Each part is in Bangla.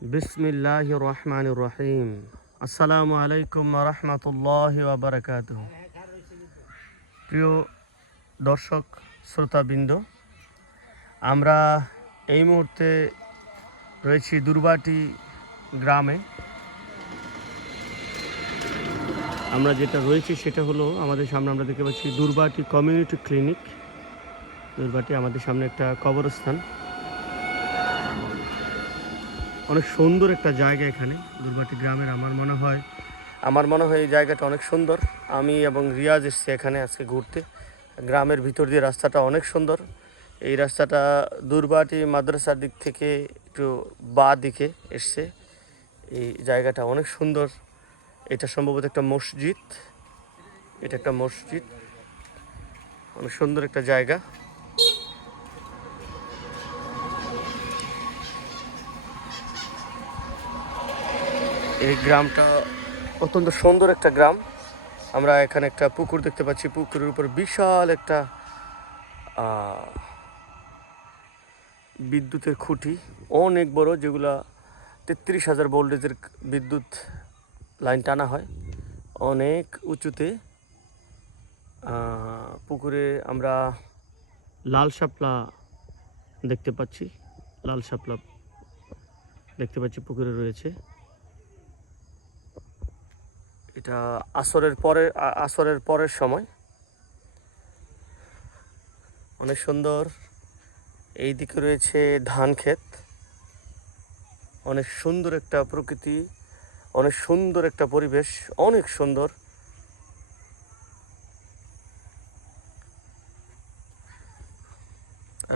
বিসমিল্লাহির রহমানির রহিম। আসসালামু আলাইকুম ওয়া রাহমাতুল্লাহি ওয়া বারাকাতুহু। প্রিয় দর্শক শ্রোতাবৃন্দ, আমরা এই মুহূর্তে রয়েছি দুর্বাটি গ্রামে। আমরা যেটা রয়েছি সেটা হলো আমাদের সামনে আমরা দেখতে পাচ্ছি দুর্বাটি কমিউনিটি ক্লিনিক। দুর্বাটি আমাদের সামনে একটা কবরস্থান, অনেক সুন্দর একটা জায়গা এখানে দুর্বাটি গ্রামের। আমার মনে হয় এই জায়গাটা অনেক সুন্দর। আমি এবং রিয়াজ এসছি এখানে আজকে ঘুরতে। গ্রামের ভিতর দিয়ে রাস্তাটা অনেক সুন্দর। এই রাস্তাটা দুর্বাটি মাদ্রাসার দিক থেকে একটু বাঁ দিকে এসছে। এই জায়গাটা অনেক সুন্দর। এটা সম্ভবত একটা মসজিদ। এটা একটা মসজিদ, অনেক সুন্দর একটা জায়গা। এই গ্রামটা অত্যন্ত সুন্দর একটা গ্রাম। আমরা এখানে একটা পুকুর দেখতে পাচ্ছি। পুকুরের উপর বিশাল একটা বিদ্যুতের খুঁটি, অনেক বড়, যেগুলা 33,000 ভোল্টেজের বিদ্যুৎ লাইন টানা হয় অনেক উঁচুতে। পুকুরে আমরা লাল শাপলা দেখতে পাচ্ছি। পুকুরে রয়েছে। এটা আসরের পরের সময়, অনেক সুন্দর। এই দিকে রয়েছে ধান ক্ষেত, অনেক সুন্দর একটা প্রকৃতি, অনেক সুন্দর একটা পরিবেশ, অনেক সুন্দর।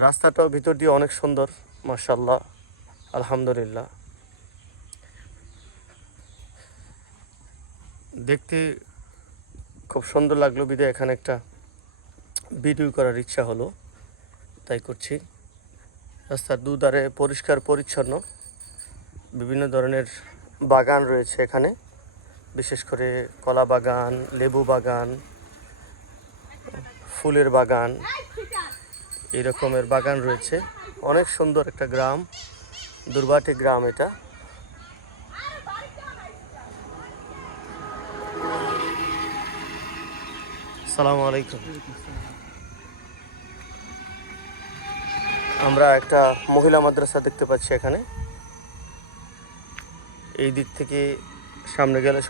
রাস্তাটাও ভিতর দিয়ে অনেক সুন্দর, মাশাআল্লাহ, আলহামদুলিল্লাহ। দেখতে খুব সুন্দর লাগলো, বিদায় এখানে একটা ভিডিও করার ইচ্ছা হলো, তাই করছি। রাস্তার দুধারে পরিষ্কার পরিচ্ছন্ন, বিভিন্ন ধরনের বাগান রয়েছে এখানে, বিশেষ করে কলা বাগান, লেবু বাগান, ফুলের বাগান, এই রকমের বাগান রয়েছে। অনেক সুন্দর একটা গ্রাম, দুর্বাটি গ্রাম এটা। আসসালামু আলাইকুম। আমরা একটা মহিলা মাদ্রাসা দেখতে পাচ্ছি এখানে। এই দিক থেকে সামনে গেলে